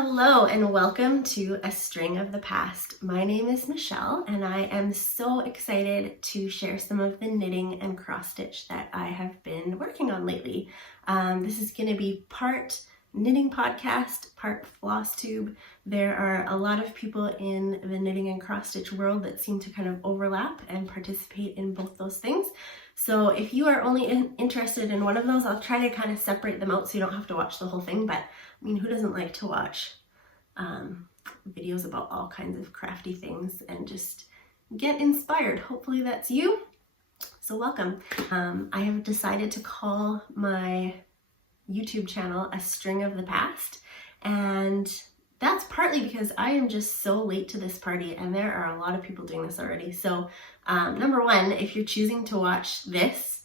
Hello and welcome to A String of the Past. My name is Michelle and I am so excited to share some of the knitting and cross stitch that I have been working on lately. This is going to be part knitting podcast, part Flosstube. There are a lot of people in the knitting and cross stitch world that seem to kind of overlap and participate in both those things. So if you are only interested in one of those, I'll try to kind of separate them out so you don't have to watch the whole thing. But I mean, who doesn't like to watch videos about all kinds of crafty things and just get inspired? Hopefully that's you. So welcome. I have decided to call my YouTube channel A String of the Past, and that's partly because I am just so late to this party and there are a lot of people doing this already. So number one, if you're choosing to watch this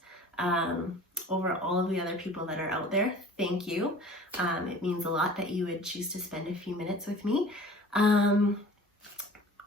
over all of the other people that are out there, thank you. It means a lot that you would choose to spend a few minutes with me.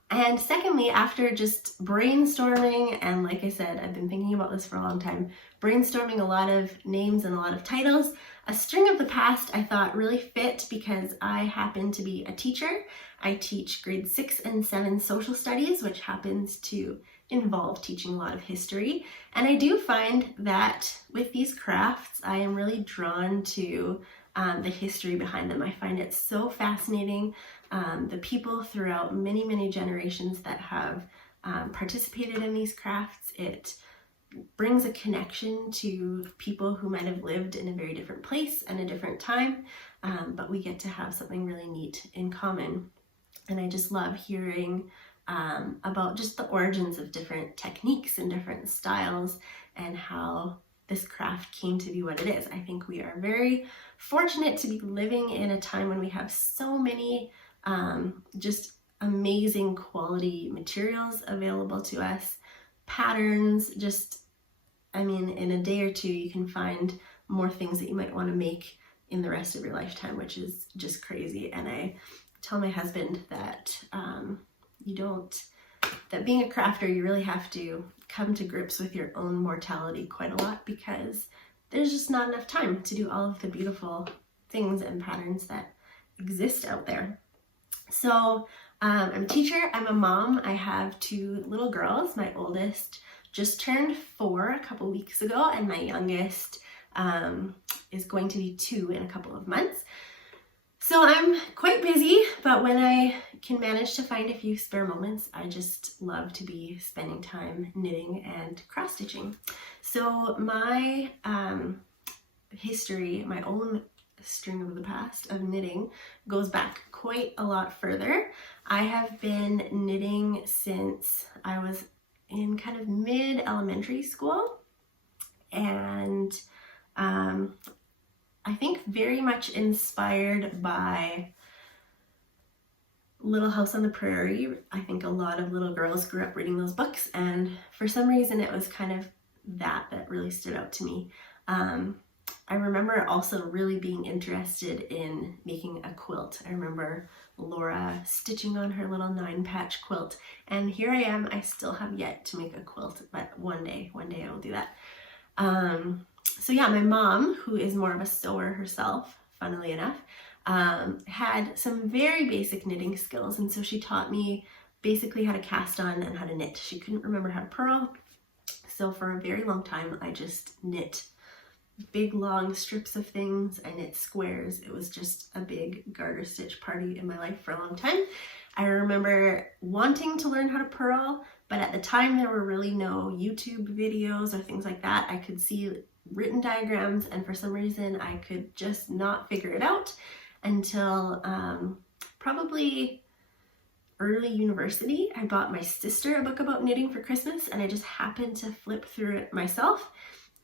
And secondly, after just brainstorming, and like I said, I've been thinking about this for a long time, brainstorming a lot of names and a lot of titles, A String of the Past I thought really fit because I happen to be a teacher. I teach grade 6 and 7 social studies, which happens to involve teaching a lot of history. And I do find that with these crafts, I am really drawn to the history behind them. I find it so fascinating. The people throughout many, many generations that have participated in these crafts. It brings a connection to people who might have lived in a very different place and a different time, but we get to have something really neat in common. And I just love hearing about just the origins of different techniques and different styles and how this craft came to be what it is. I think we are very fortunate to be living in a time when we have so many just amazing quality materials available to us, patterns, just, I mean, in a day or two you can find more things that you might want to make in the rest of your lifetime, which is just crazy. And I tell my husband that that being a crafter, you really have to come to grips with your own mortality quite a lot because there's just not enough time to do all of the beautiful things and patterns that exist out there. So I'm a teacher, I'm a mom, I have 2 little girls. My oldest just turned 4 a couple weeks ago, and my youngest is going to be 2 in a couple of months. So I'm quite busy, but when I can manage to find a few spare moments, I just love to be spending time knitting and cross-stitching. So my history, my own string of the past of knitting, goes back quite a lot further. I have been knitting since I was in kind of mid-elementary school, and I think very much inspired by Little House on the Prairie. I think a lot of little girls grew up reading those books, and for some reason it was kind of that really stood out to me. I remember also really being interested in making a quilt. I remember Laura stitching on her little 9-patch quilt, and here I am. I still have yet to make a quilt, but one day I will do that. So yeah, my mom, who is more of a sewer herself, funnily enough, had some very basic knitting skills, and so she taught me basically how to cast on and how to knit. She couldn't remember how to purl, so for a very long time I just knit big long strips of things. I knit squares. It was just a big garter stitch party in my life for a long time. I remember wanting to learn how to purl, but at the time there were really no YouTube videos or things like that. I could see written diagrams, and for some reason I could just not figure it out until probably early university. I bought my sister a book about knitting for Christmas, and I just happened to flip through it myself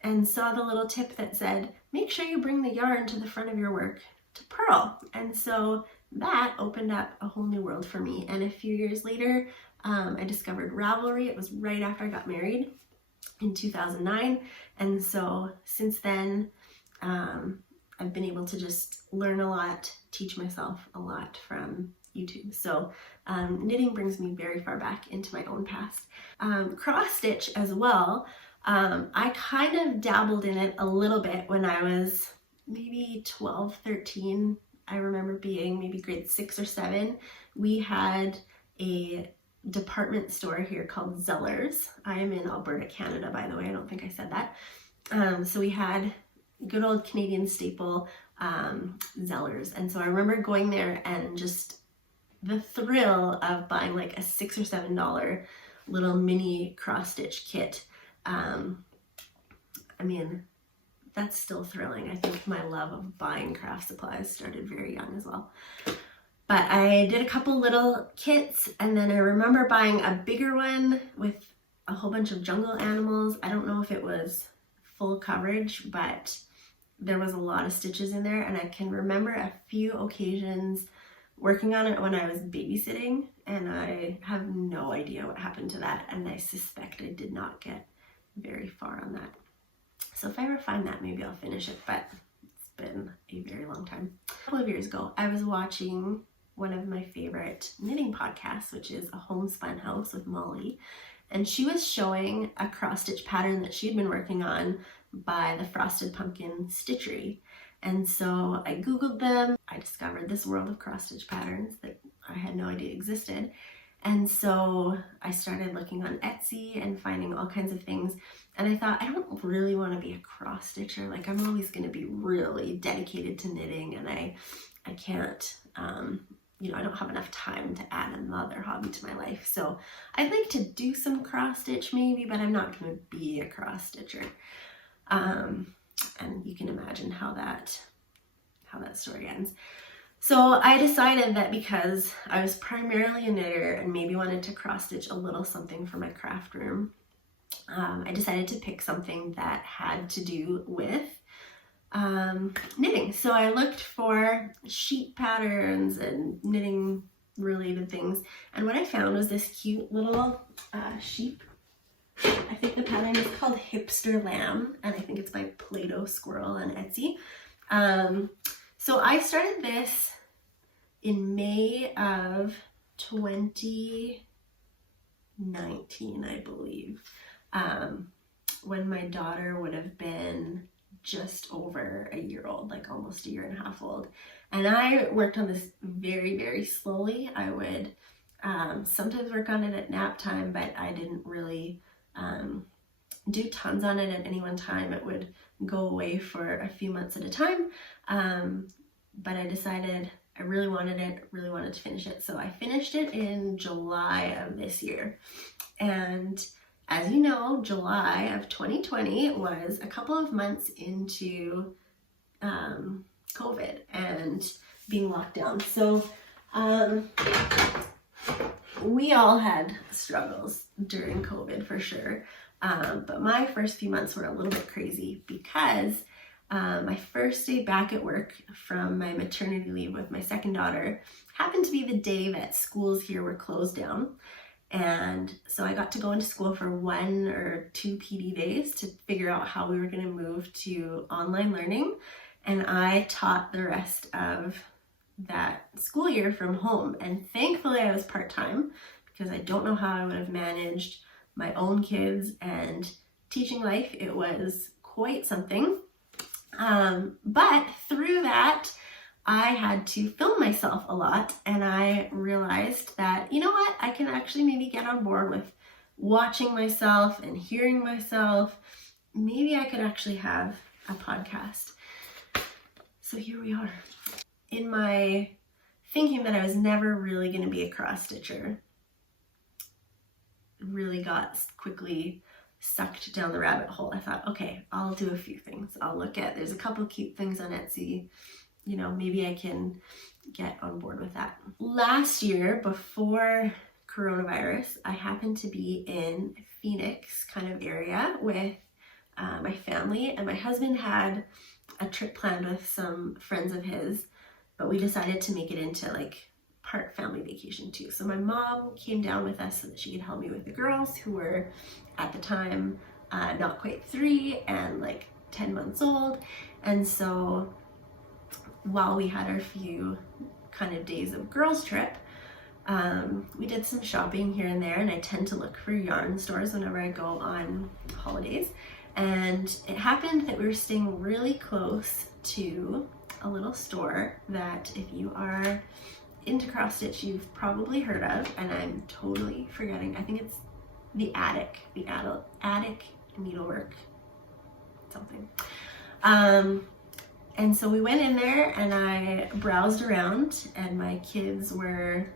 and saw the little tip that said, make sure you bring the yarn to the front of your work to purl. And so that opened up a whole new world for me. And a few years later, I discovered Ravelry. It was right after I got married in 2009. And so since then, I've been able to just learn a lot, teach myself a lot from YouTube. So knitting brings me very far back into my own past. Cross stitch as well. I kind of dabbled in it a little bit when I was maybe 12, 13. I remember being maybe grade 6 or 7, we had a department store here called Zellers. I am in Alberta, Canada, by the way. I don't think I said that. So we had good old Canadian staple Zellers. And so I remember going there and just the thrill of buying like a $6 or $7 little mini cross stitch kit. I mean, that's still thrilling. I think my love of buying craft supplies started very young as well. But I did a couple little kits, and then I remember buying a bigger one with a whole bunch of jungle animals. I don't know if it was full coverage, but there was a lot of stitches in there, and I can remember a few occasions working on it when I was babysitting, and I have no idea what happened to that, and I suspect I did not get very far on that. So if I ever find that, maybe I'll finish it, but it's been a very long time. A couple of years ago, I was watching one of my favorite knitting podcasts, which is A Homespun House with Molly, and she was showing a cross stitch pattern that she had been working on by the Frosted Pumpkin Stitchery. And so I Googled them. I discovered this world of cross stitch patterns that I had no idea existed. And so I started looking on Etsy and finding all kinds of things. And I thought, I don't really want to be a cross stitcher. Like, I'm always going to be really dedicated to knitting, and I can't, I don't have enough time to add another hobby to my life. So I'd like to do some cross stitch maybe, but I'm not going to be a cross stitcher. And you can imagine how that story ends. So I decided that because I was primarily a knitter and maybe wanted to cross stitch a little something for my craft room, I decided to pick something that had to do with knitting. So I looked for sheep patterns and knitting related things, and what I found was this cute little sheep. I think the pattern is called Hipster Lamb, and I think it's by Play-Doh Squirrel on Etsy. So I started this in May of 2019, I believe, when my daughter would have been just over a year old, like almost a year and a half old. And I worked on this very, very slowly. I would sometimes work on it at nap time, but I didn't really do tons on it at any one time. It would go away for a few months at a time. But I decided I really wanted to finish it. So I finished it in July of this year. And as you know, July of 2020 was a couple of months into COVID and being locked down. So we all had struggles during COVID for sure. But my first few months were a little bit crazy because my first day back at work from my maternity leave with my second daughter happened to be the day that schools here were closed down. And so I got to go into school for 1 or 2 PD days to figure out how we were going to move to online learning. And I taught the rest of that school year from home. And thankfully I was part-time, because I don't know how I would have managed my own kids and teaching life. It was quite something. But through that, I had to film myself a lot, and I realized that, you know what, I can actually maybe get on board with watching myself and hearing myself. Maybe I could actually have a podcast. So here we are. In my thinking that I was never really going to be a cross stitcher, really got quickly sucked down the rabbit hole. I thought, okay, I'll do a few things. I'll look at, there's a couple cute things on Etsy. You know, maybe I can get on board with that. Last year, before coronavirus, I happened to be in Phoenix kind of area with my family, and my husband had a trip planned with some friends of his, but we decided to make it into like part family vacation too. So my mom came down with us so that she could help me with the girls, who were at the time not quite 3 and like 10 months old. And so while we had our few kind of days of girls trip, we did some shopping here and there, and I tend to look for yarn stores whenever I go on holidays. And it happened that we were staying really close to a little store that if you are into cross stitch, you've probably heard of, and I'm totally forgetting. I think it's the Attic Needlework, something. And so we went in there and I browsed around, and my kids were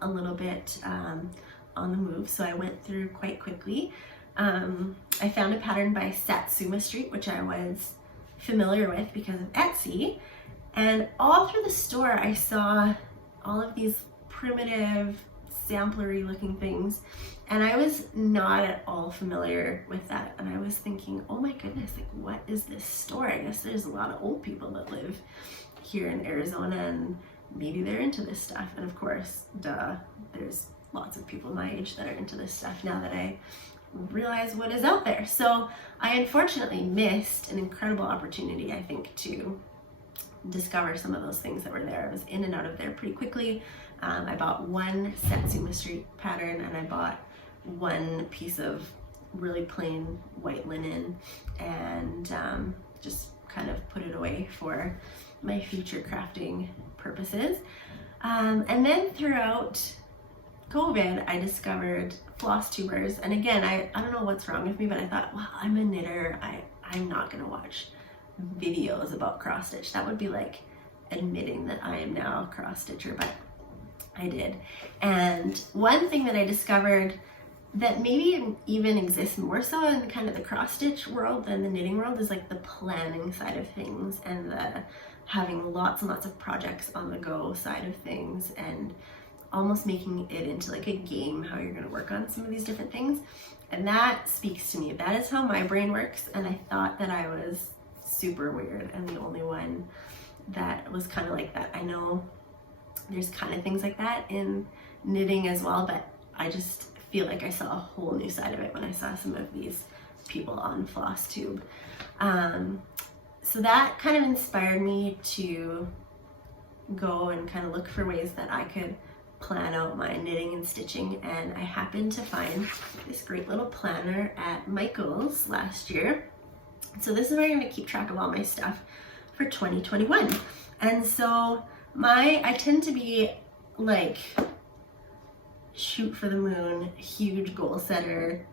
a little bit on the move, so I went through quite quickly. I found a pattern by Satsuma Street, which I was familiar with because of Etsy, and all through the store I saw all of these primitive samplery looking things, and I was not at all familiar with that, and I was thinking, oh my goodness, like what is this store? I guess there's a lot of old people that live here in Arizona and maybe they're into this stuff. And of course, duh, there's lots of people my age that are into this stuff now that I realize what is out there. So I unfortunately missed an incredible opportunity, I think, to discover some of those things that were there. I was in and out of there pretty quickly. I bought one Satsuma Street pattern, and I bought one piece of really plain white linen, and just kind of put it away for my future crafting purposes. And then throughout COVID, I discovered Flosstubers, and again, I don't know what's wrong with me, but I thought, well, I'm a knitter, I'm not gonna watch videos about cross stitch. That would be like admitting that I am now a cross stitcher, but I did. And one thing that I discovered that maybe even exists more so in kind of the cross stitch world than the knitting world is like the planning side of things, and the having lots and lots of projects on the go side of things, and almost making it into like a game how you're going to work on some of these different things. And that speaks to me. That is how my brain works, and I thought that I was super weird and the only one that was kind of like that. I know there's kind of things like that in knitting as well, but I just feel like I saw a whole new side of it when I saw some of these people on Flosstube. So that kind of inspired me to go and kind of look for ways that I could plan out my knitting and stitching, and I happened to find this great little planner at Michael's last year. So this is where I'm going to keep track of all my stuff for 2021. And so I tend to be like shoot for the moon, huge goal setter,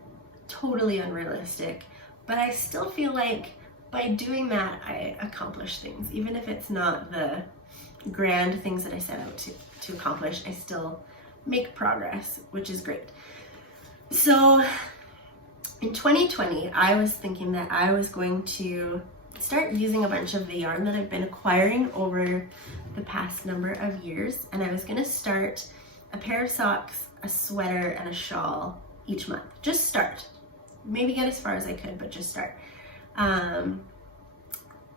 totally unrealistic, but I still feel like by doing that I accomplish things. Even if it's not the grand things that I set out to accomplish, I still make progress, which is great. So in 2020, I was thinking that I was going to start using a bunch of the yarn that I've been acquiring over the past number of years, and I was going to start a pair of socks, a sweater, and a shawl each month. Just start. Maybe get as far as I could, but just start.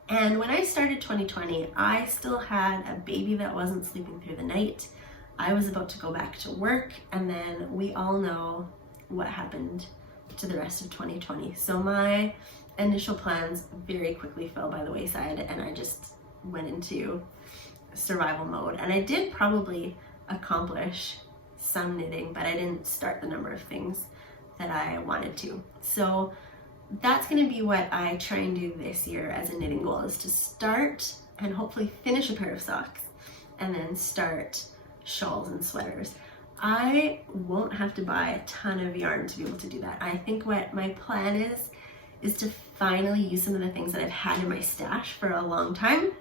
And when I started 2020, I still had a baby that wasn't sleeping through the night. I was about to go back to work, and then we all know what happened to the rest of 2020. So my initial plans very quickly fell by the wayside, and I just went into survival mode. And I did probably accomplish some knitting, but I didn't start the number of things that I wanted to. So that's going to be what I try and do this year as a knitting goal, is to start and hopefully finish a pair of socks, and then start shawls and sweaters. I won't have to buy a ton of yarn to be able to do that. I think what my plan is to finally use some of the things that I've had in my stash for a long time,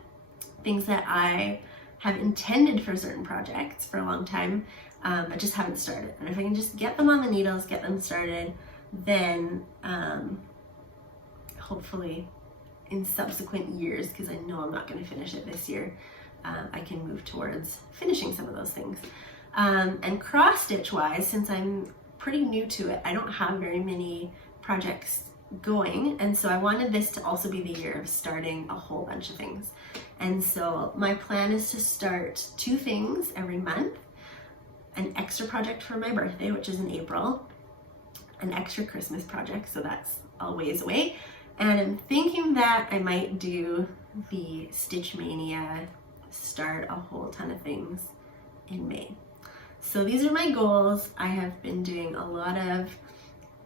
things that I have intended for certain projects for a long time, but just haven't started. And if I can just get them on the needles, get them started, then hopefully in subsequent years, because I know I'm not going to finish it this year, I can move towards finishing some of those things. And cross stitch wise, since I'm pretty new to it, I don't have very many projects going, and so I wanted this to also be the year of starting a whole bunch of things. And so my plan is to start 2 things every month: an extra project for my birthday, which is in April, an extra Christmas project, so that's a ways away, and I'm thinking that I might do the Stitch Mania, start a whole ton of things in May. So these are my goals. I have been doing a lot of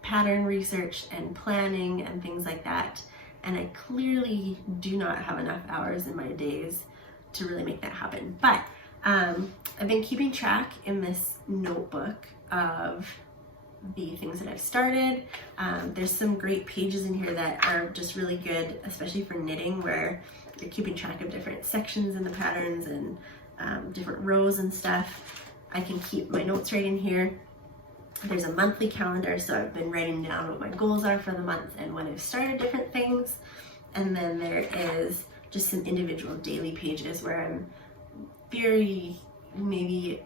pattern research and planning and things like that, and I clearly do not have enough hours in my days to really make that happen. But I've been keeping track in this notebook of the things that I've started. There's some great pages in here that are just really good, especially for knitting, where you're keeping track of different sections in the patterns and different rows and stuff. I can keep my notes right in here. There's a monthly calendar, so I've been writing down what my goals are for the month and when I've started different things. And then there is just some individual daily pages where I'm very, maybe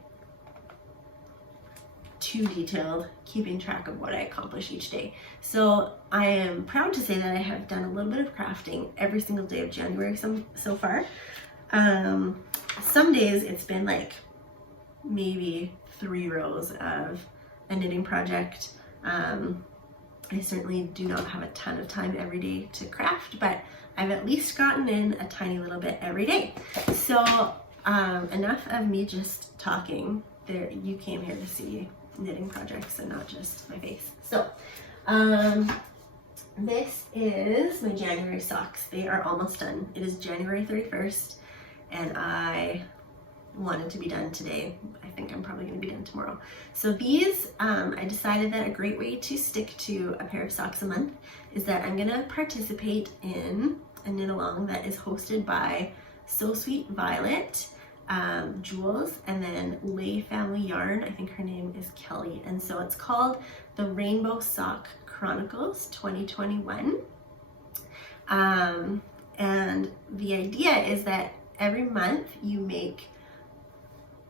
too detailed, keeping track of what I accomplish each day. So I am proud to say that I have done a little bit of crafting every single day of January so far. Some days it's been like maybe 3 rows of a knitting project. I certainly do not have a ton of time every day to craft, but I've at least gotten in a tiny little bit every day. So enough of me just talking. There, you came here to see knitting projects and not just my face. So this is my January socks. They are almost done. It is January 31st and I wanted to be done today. I think I'm probably going to be done tomorrow. So these, I decided that a great way to stick to a pair of socks a month is that I'm going to participate in a knit along that is hosted by So Sweet Violet, Jules, and then Lay Family Yarn. I think her name is Kelly. And so it's called the Rainbow Sock Chronicles 2021. And the idea is that every month you make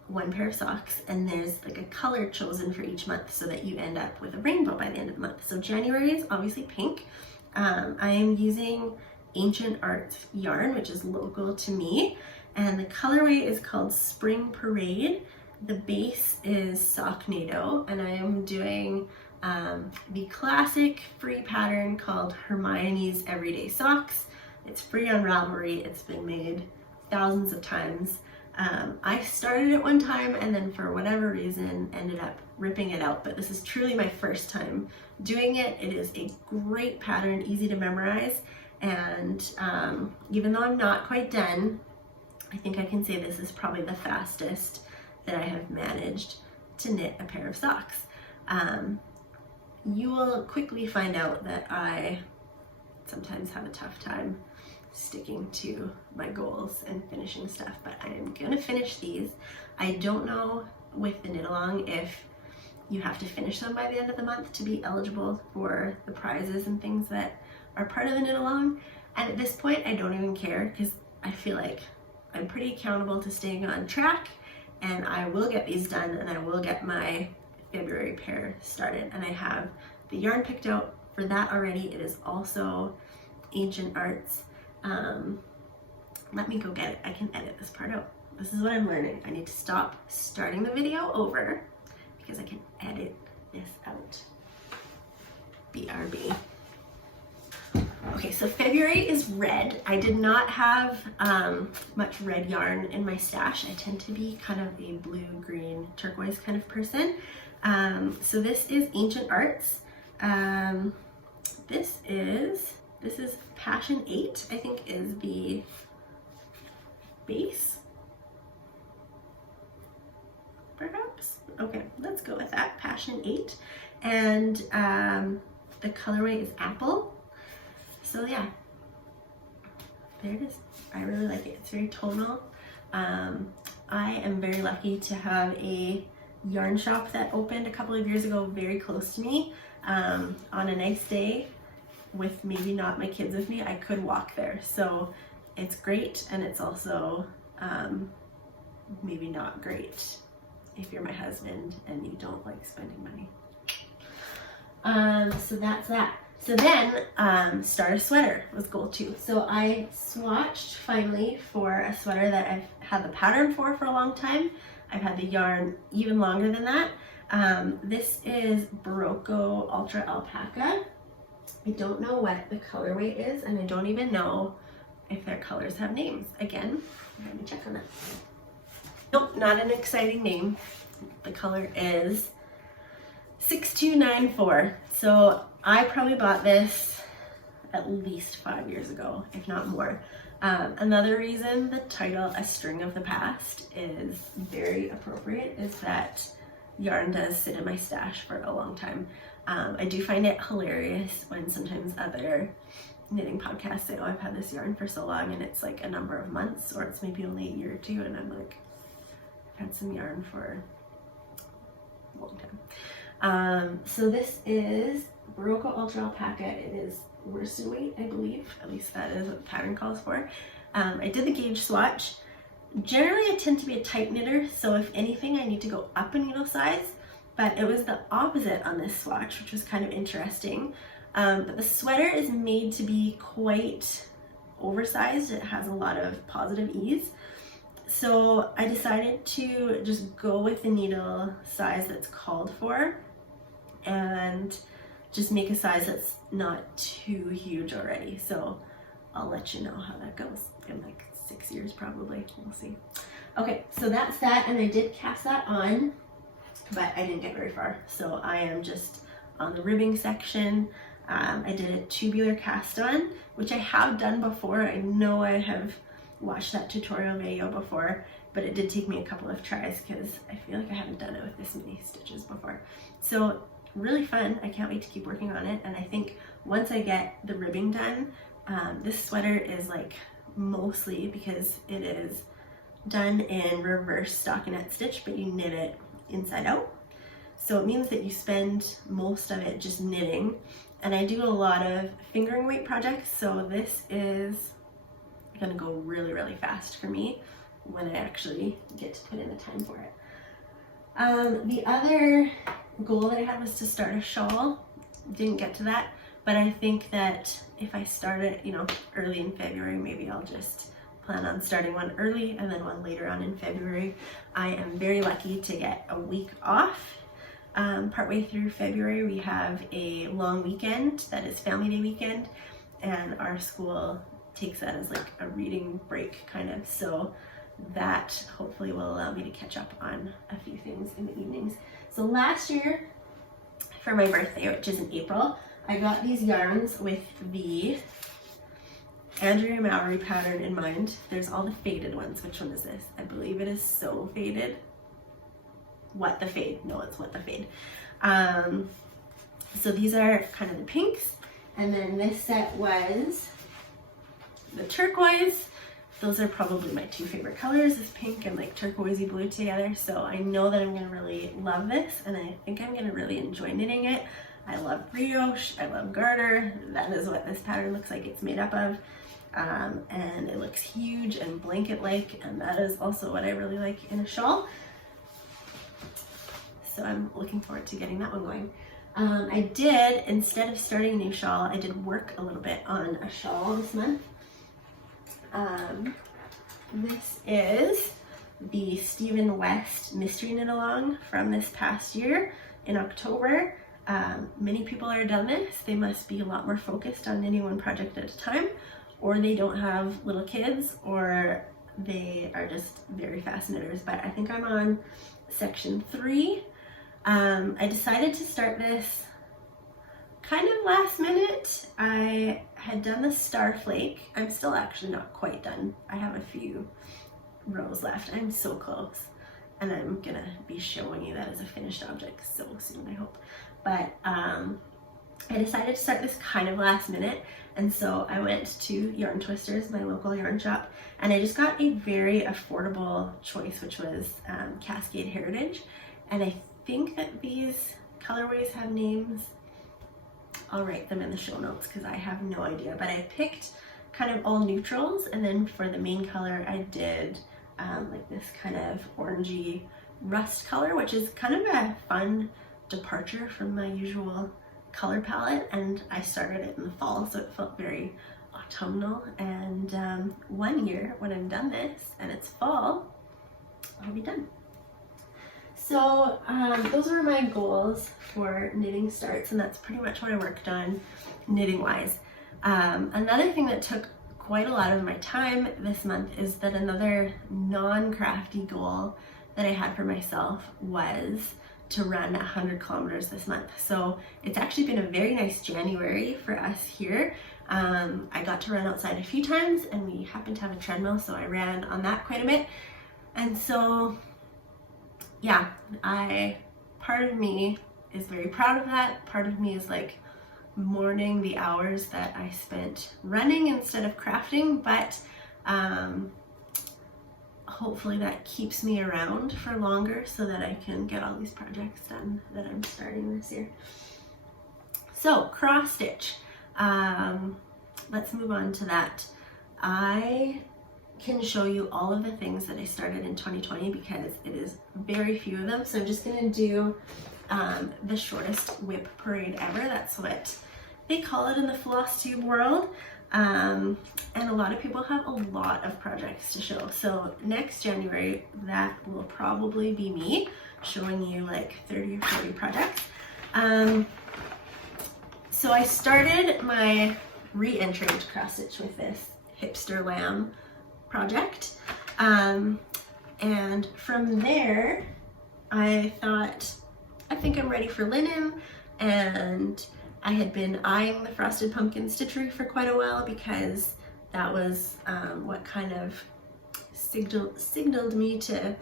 one pair of socks and there's like a color chosen for each month so that you end up with a rainbow by the end of the month. So January is obviously pink. I am using Ancient Arts yarn, which is local to me, and the colorway is called Spring Parade. The base is Socknado, and I am doing the classic free pattern called Hermione's Everyday Socks. It's free on Ravelry. It's been made thousands of times. I started it one time and then for whatever reason ended up ripping it out, but this is truly my first time doing it. It is a great pattern, easy to memorize, and even though I'm not quite done, I think I can say this is probably the fastest that I have managed to knit a pair of socks. You will quickly find out that I sometimes have a tough time sticking to my goals and finishing stuff, but I am gonna finish these. I don't know with the knit along if you have to finish them by the end of the month to be eligible for the prizes and things that are part of the knit along. And at this point, I don't even care because I feel like I'm pretty accountable to staying on track, and I will get these done and I will get my February pair started. And I have the yarn picked out for that already. It is also Ancient Arts. Let me go get it. I can edit this part out. This is what I'm learning. I need to stop starting the video over because I can edit this out. BRB. Okay, so February is red. I did not have much red yarn in my stash. I tend to be kind of a blue, green, turquoise kind of person. So this is Ancient Arts. This is Passion 8, I think is the base, perhaps? Okay, let's go with that, Passion 8. And the colorway is Apple. So yeah, there it is. I really like it. It's very tonal. I am very lucky to have a yarn shop that opened a couple of years ago very close to me. On a nice day, with maybe not my kids with me, I could walk there. So it's great, and it's also maybe not great if you're my husband and you don't like spending money. So that's that. So then start a sweater was goal 2. So I swatched finally for a sweater that I've had the pattern for a long time. I've had the yarn even longer than that. This is Berroco Ultra Alpaca. I don't know what the colorway is, and I don't even know if their colors have names. Again, let me check on that. Nope, not an exciting name. The color is 6294. So I probably bought this at least 5 years ago, if not more. Another reason the title A String of the Past is very appropriate is that yarn does sit in my stash for a long time. I do find it hilarious when sometimes other knitting podcasts say, oh, I've had this yarn for so long, and it's like a number of months, or it's maybe only a year or two, and I'm like, I've had some yarn for a long time. So this is Berroco Ultra Alpaca. It is worsted weight, I believe, at least that is what the pattern calls for. I did the gauge swatch. Generally I tend to be a tight knitter, so if anything I need to go up a needle size, but it was the opposite on this swatch, which was kind of interesting. But the sweater is made to be quite oversized. It has a lot of positive ease. So I decided to just go with the needle size that's called for and just make a size that's not too huge already. So I'll let you know how that goes in like 6 years probably. We'll see. Okay, so that's that, and I did cast that on, but I didn't get very far. So I am just on the ribbing section. I did a tubular cast on, which I have done before. I know I have watched that tutorial video before, but it did take me a couple of tries because I feel like I haven't done it with this many stitches before. So really fun. I can't wait to keep working on it, and I think once I get the ribbing done, this sweater is like mostly, because it is done in reverse stockinette stitch, but you knit it inside out. So it means that you spend most of it just knitting, and I do a lot of fingering weight projects, so this is gonna go really, really fast for me when I actually get to put in the time for it. The other goal that I had was to start a shawl. Didn't get to that, but I think that if I start it, you know, early in February, maybe I'll just plan on starting one early and then one later on in February. I am very lucky to get a week off. Partway through February, we have a long weekend that is Family Day weekend, and our school takes that as like a reading break kind of. So that hopefully will allow me to catch up on a few things in the evenings. So last year for my birthday, which is in April, I got these yarns with the Andrea Mallory pattern in mind. There's all the faded ones. Which one is this? I believe it is So Faded. What the Fade? No, it's What the Fade. So these are kind of the pinks, and then this set was the turquoise. Those are probably my two favorite colors, is pink and like turquoisey blue together. So I know that I'm gonna really love this, and I think I'm gonna really enjoy knitting it. I love brioche, I love garter. That is what this pattern looks like it's made up of. And it looks huge and blanket-like, and that is also what I really like in a shawl. So I'm looking forward to getting that one going. I did, instead of starting a new shawl, I did work a little bit on a shawl this month. This is the Stephen West Mystery Knit Along from this past year in October. Many people are done this. They must be a lot more focused on knitting one project at a time, or they don't have little kids, or they are just very fast knitters. But I think I'm on section 3. I decided to start this kind of last minute. I had done the Starflake. I'm still actually not quite done. I have a few rows left. I'm so close, and I'm gonna be showing you that as a finished object so soon, I hope. But I decided to start this kind of last minute, and so I went to Yarn Twisters, my local yarn shop, and I just got a very affordable choice, which was Cascade Heritage. And I think that these colorways have names. I'll write them in the show notes because I have no idea, but I picked kind of all neutrals, and then for the main color I did like this kind of orangey rust color, which is kind of a fun departure from my usual color palette, and I started it in the fall, so it felt very autumnal. And 1 year when I'm done this and it's fall, I'll be done. So those were my goals for knitting starts, and that's pretty much what I worked on knitting wise. Another thing that took quite a lot of my time this month is that another non-crafty goal that I had for myself was to run 100 kilometers this month. So it's actually been a very nice January for us here. I got to run outside a few times, and we happened to have a treadmill, so I ran on that quite a bit. And so yeah, part of me is very proud of that. Part of me is like mourning the hours that I spent running instead of crafting, but hopefully that keeps me around for longer so that I can get all these projects done that I'm starting this year. So cross stitch, let's move on to that. I can show you all of the things that I started in 2020 because it is very few of them. So I'm just gonna do the shortest WIP Parade ever. That's what they call it in the Flosstube world. And a lot of people have a lot of projects to show. So next January, that will probably be me showing you like 30 or 40 projects. So I started my re-entry into cross stitch with this hipster lamb project. And from there, I thought, I think I'm ready for linen, and I had been eyeing the frosted pumpkin stitchery for quite a while because that was what kind of signaled me to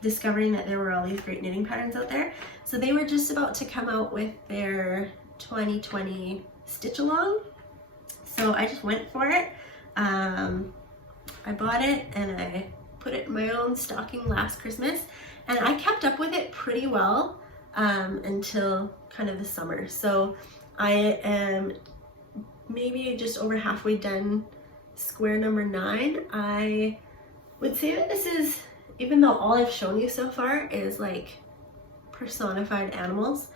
discovering that there were all these great knitting patterns out there. So they were just about to come out with their 2020 stitch along. So I just went for it. I bought it and I put it in my own stocking last Christmas, and I kept up with it pretty well until kind of the summer. So I am maybe just over halfway done square number 9. I would say that this is, even though all I've shown you so far is like personified animals,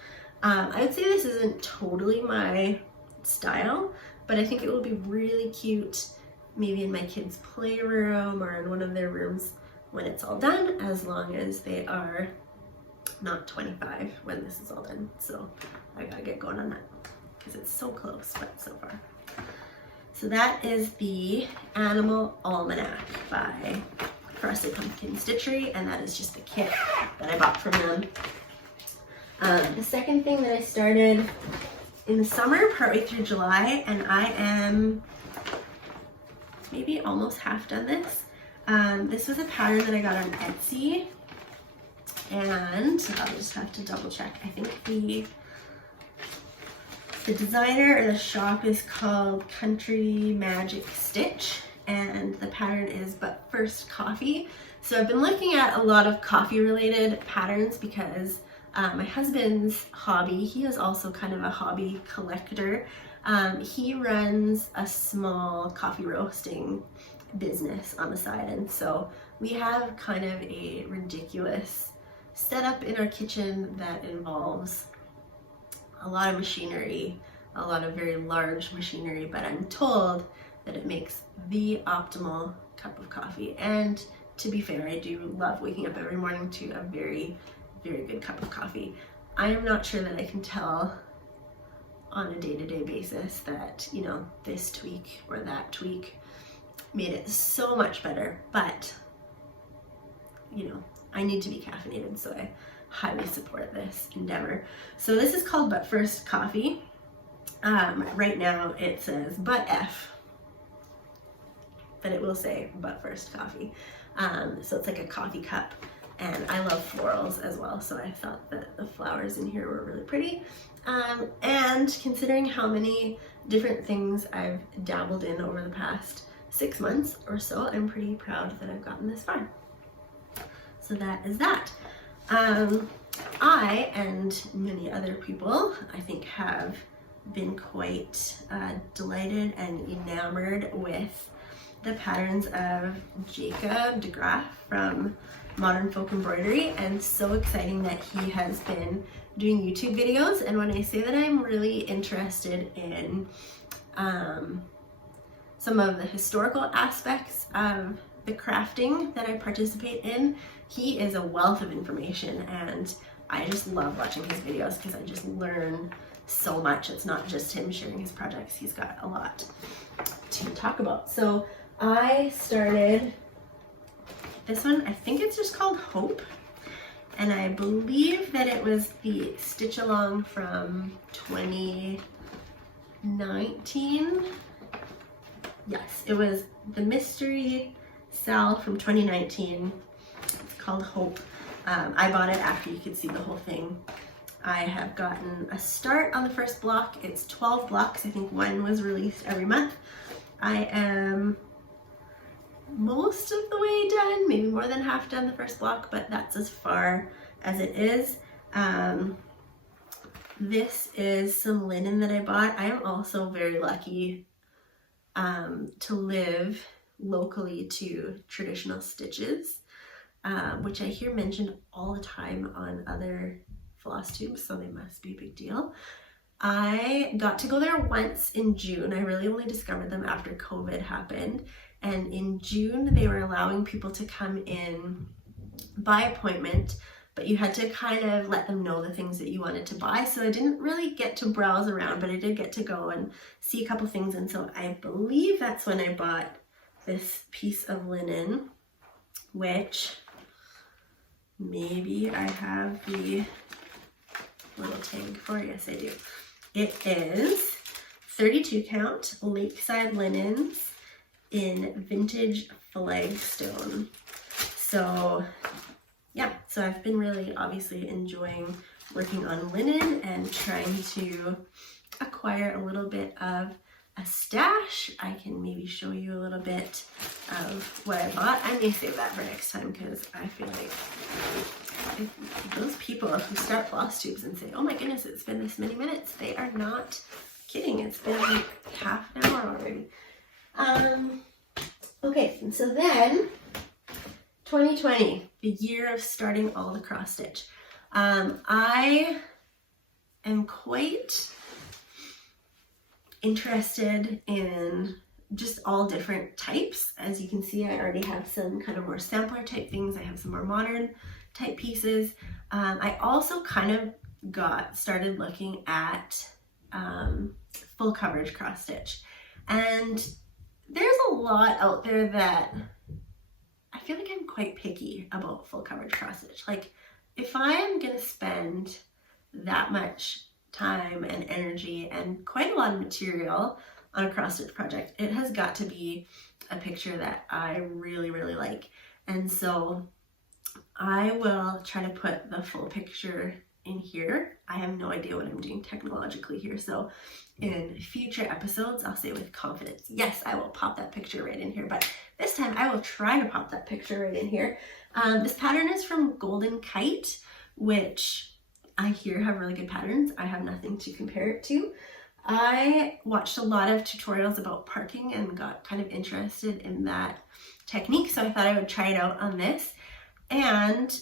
I would say this isn't totally my style, but I think it would be really cute maybe in my kids' playroom or in one of their rooms when it's all done, as long as they are not 25 when this is all done. So I gotta get going on that because it's so close, but so far. So that is the Animal Almanac by Frosted Pumpkin Stitchery, and that is just the kit that I bought from them. The second thing that I started in the summer, partway through July, and I am maybe almost half done this. This was a pattern that I got on Etsy, and I'll just have to double check. I think the designer or the shop is called Country Magic Stitch, and the pattern is But First Coffee. So I've been looking at a lot of coffee related patterns because my husband's hobby, he is also kind of a hobby collector. He runs a small coffee roasting business on the side, and so we have kind of a ridiculous setup in our kitchen that involves a lot of machinery, a lot of very large machinery, but I'm told that it makes the optimal cup of coffee. And to be fair, I do love waking up every morning to a very, very good cup of coffee. I am not sure that I can tell on a day-to-day basis that, you know, this tweak or that tweak made it so much better, but you know, I need to be caffeinated, so I highly support this endeavor. So this is called But First Coffee. Right now it says But F, but it will say But First Coffee. So it's like a coffee cup, and I love florals as well, so I thought that the flowers in here were really pretty. And considering how many different things I've dabbled in over the past 6 months or so, I'm pretty proud that I've gotten this far. So that is that. I and many other people, I think, have been quite delighted and enamored with the patterns of Jacob de Graaf from Modern Folk Embroidery, and so exciting that he has been doing YouTube videos. And when I say that I'm really interested in some of the historical aspects of the crafting that I participate in, he is a wealth of information, and I just love watching his videos because I just learn so much. It's not just him sharing his projects, he's got a lot to talk about. So I started this one, I think it's just called Hope, and I believe that it was the stitch along from 2019. Yes, it was the mystery sal from 2019. It's called Hope. I bought it after you could see the whole thing. I have gotten a start on the first block. It's 12 blocks. I think one was released every month. I am most of the way done, maybe more than half done the first block, but that's as far as it is. This is some linen that I bought. I am also very lucky to live locally to traditional stitches, which I hear mentioned all the time on other Flosstube, so they must be a big deal. I got to go there once in June. I really only discovered them after COVID happened, and in June they were allowing people to come in by appointment, but you had to kind of let them know the things that you wanted to buy. So I didn't really get to browse around, but I did get to go and see a couple things, and so I believe that's when I bought this piece of linen, which maybe I have the little tag for. Yes, I do. It is 32 count Lakeside linens in vintage flagstone. So yeah, so I've been really obviously enjoying working on linen and trying to acquire a little bit of a stash. I can maybe show you a little bit of what I bought. I may save that for next time because I feel like those people who start Flosstubes and say, oh my goodness, it's been this many minutes, they are not kidding. It's been like half an hour already. Okay, and so then 2020, the year of starting all the cross stitch. I am quite interested in just all different types. As you can see, I already have some kind of more sampler type things. I have some more modern type pieces. I also kind of started looking at full coverage cross stitch, and there's a lot out there that I feel like I'm quite picky about full coverage cross stitch. Like, if I am gonna spend that much time and energy and quite a lot of material on a cross stitch project, it has got to be a picture that I really, really like. And so I will try to put the full picture in here. I have no idea what I'm doing technologically here, so in future episodes I'll say with confidence, yes, I will pop that picture right in here, but this time I will try to pop that picture right in here. This pattern is from Golden Kite, which I hear have really good patterns. I have nothing to compare it to. I watched a lot of tutorials about parking and got kind of interested in that technique, so I thought I would try it out on this. And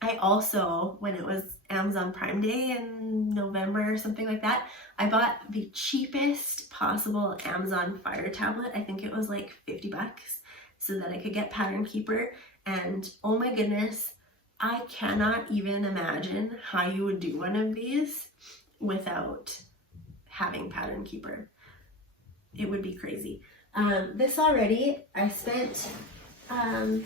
I also, when it was Amazon Prime Day in November or something like that, I bought the cheapest possible Amazon Fire tablet. I think it was like 50 bucks, so that I could get Pattern Keeper. And oh my goodness, I cannot even imagine how you would do one of these without having Pattern Keeper. It would be crazy. This already, I spent, I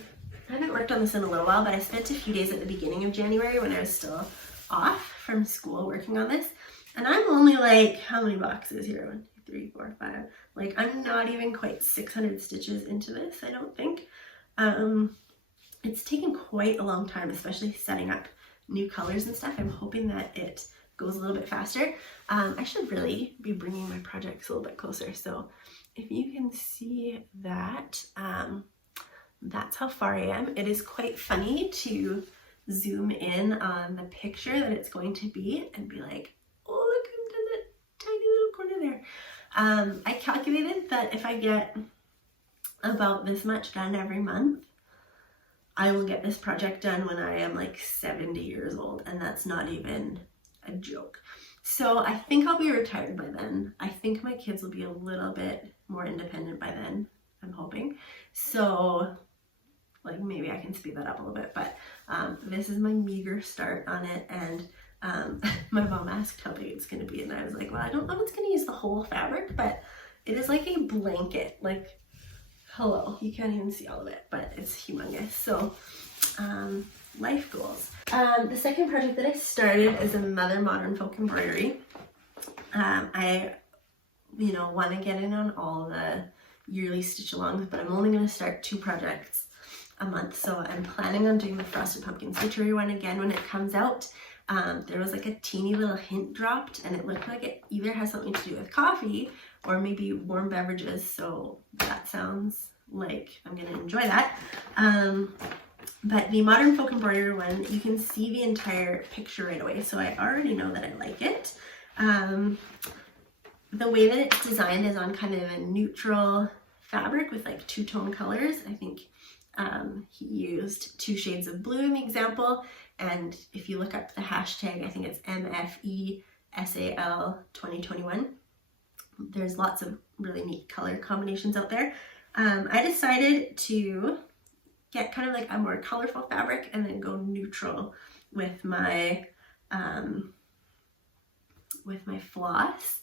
haven't worked on this in a little while, but I spent a few days at the beginning of January when I was still off from school working on this. And I'm only like, how many boxes here? 1, 2, 3, 4, 5. Like, I'm not even quite 600 stitches into this, I don't think. It's taken quite a long time, especially setting up new colors and stuff. I'm hoping that it goes a little bit faster. I should really be bringing my projects a little bit closer. So if you can see that, that's how far I am. It is quite funny to zoom in on the picture that it's going to be and be like, oh, look, I'm in that tiny little corner there. I calculated that if I get about this much done every month, I will get this project done when I am like 70 years old, and that's not even a joke. So I think I'll be retired by then. I think my kids will be a little bit more independent by then, I'm hoping. So like maybe I can speed that up a little bit, but this is my meager start on it. And my mom asked how big it's gonna be, and I was like, well, I don't know if it's gonna use the whole fabric, but it is like a blanket. Like, hello, you can't even see all of it, but it's humongous. So life goals. The second project that I started is another modern folk embroidery. I you know, want to get in on all the yearly stitch alongs, but I'm only going to start 2 projects a month. So I'm planning on doing the Frosted Pumpkin Stitchery one again when it comes out. There was like a teeny little hint dropped, and it looked like it either has something to do with coffee or maybe warm beverages, so that sounds like I'm gonna enjoy that. But the Modern Folk Embroidery one, you can see the entire picture right away, so I already know that I like it. The way that it's designed is on kind of a neutral fabric with like 2-tone colors. I think he used 2 shades of blue in the example, and if you look up the hashtag, I think it's MFESAL 2021. There's lots of really neat color combinations out there. I decided to get kind of like a more colorful fabric and then go neutral with my floss.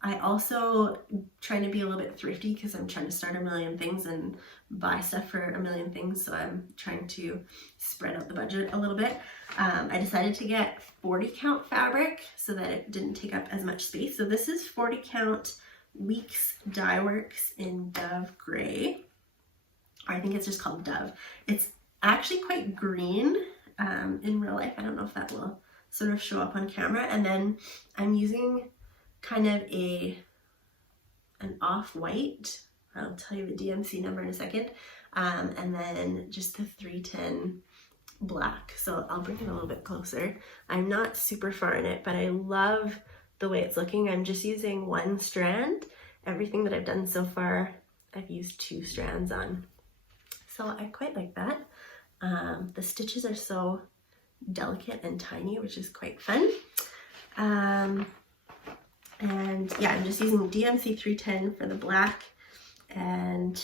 I also trying to be a little bit thrifty because I'm trying to start a million things and buy stuff for a million things, so I'm trying to spread out the budget a little bit. I decided to get 40 count fabric so that it didn't take up as much space. So this is 40 count Weeks Dye Works in Dove Gray, or I think it's just called Dove. It's actually quite green in real life. I don't know if that will sort of show up on camera. And then I'm using kind of an off-white, I'll tell you the DMC number in a second, and then just the 310 black. So I'll bring it a little bit closer. I'm not super far in it, but I love the way it's looking. I'm just using 1 strand. Everything that I've done so far, I've used 2 strands on. So I quite like that. The stitches are so delicate and tiny, which is quite fun. And yeah, I'm just using DMC 310 for the black, and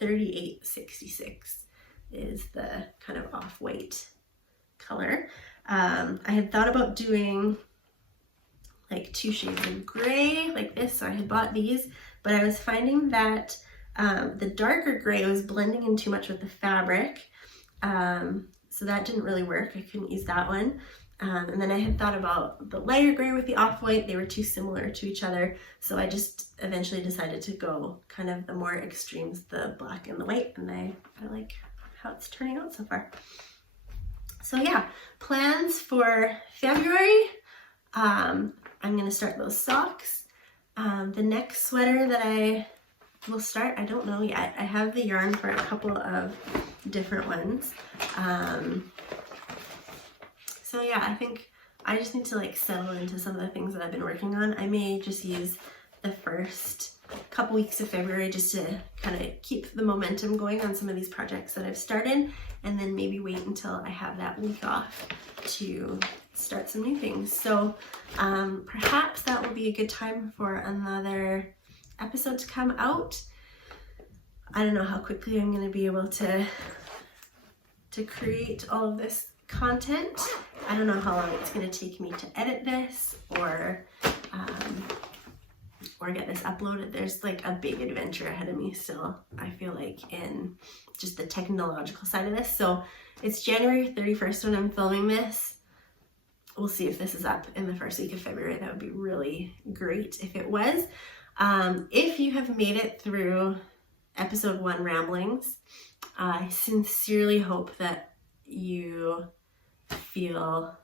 3866 is the kind of off-white color. I had thought about doing like 2 shades of gray like this, so I had bought these, but I was finding that the darker gray was blending in too much with the fabric, so that didn't really work. I couldn't use that one. And then I had thought about the lighter gray with the off-white. They were too similar to each other, so I just eventually decided to go kind of the more extremes, the black and the white, and I like how it's turning out so far. So yeah, plans for February. I'm gonna start those socks. The next sweater that I will start, I don't know yet. I have the yarn for a couple of different ones. So yeah, I think I just need to like settle into some of the things that I've been working on. I may just use the first couple weeks of February just to kind of keep the momentum going on some of these projects that I've started, and then maybe wait until I have that week off to start some new things. So perhaps that will be a good time for another episode to come out. I don't know how quickly I'm going to be able to create all of this content. I don't know how long it's going to take me to edit this or get this uploaded. There's like a big adventure ahead of me still, I feel like, in just the technological side of this. So it's January 31st when I'm filming this. We'll see if this is up in the first week of February. That would be really great if it was. If you have made it through episode 1 ramblings, I sincerely hope that you feel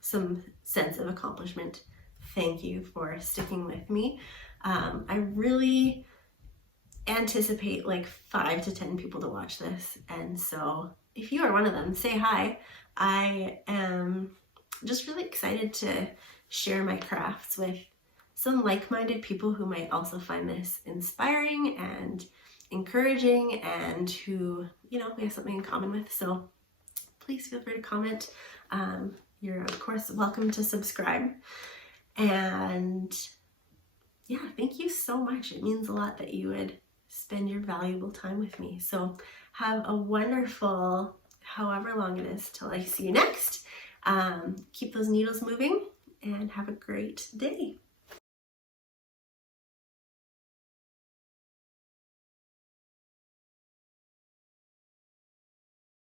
some sense of accomplishment. Thank you for sticking with me. I really anticipate like 5 to 10 people to watch this, and so if you are one of them, say hi. I am just really excited to share my crafts with some like-minded people who might also find this inspiring and encouraging, and who, you know, we have something in common with. So please feel free to comment. You're of course welcome to subscribe. And yeah, thank you so much. It means a lot that you would spend your valuable time with me. So have a wonderful, however long it is till I see you next. Keep those needles moving and have a great day.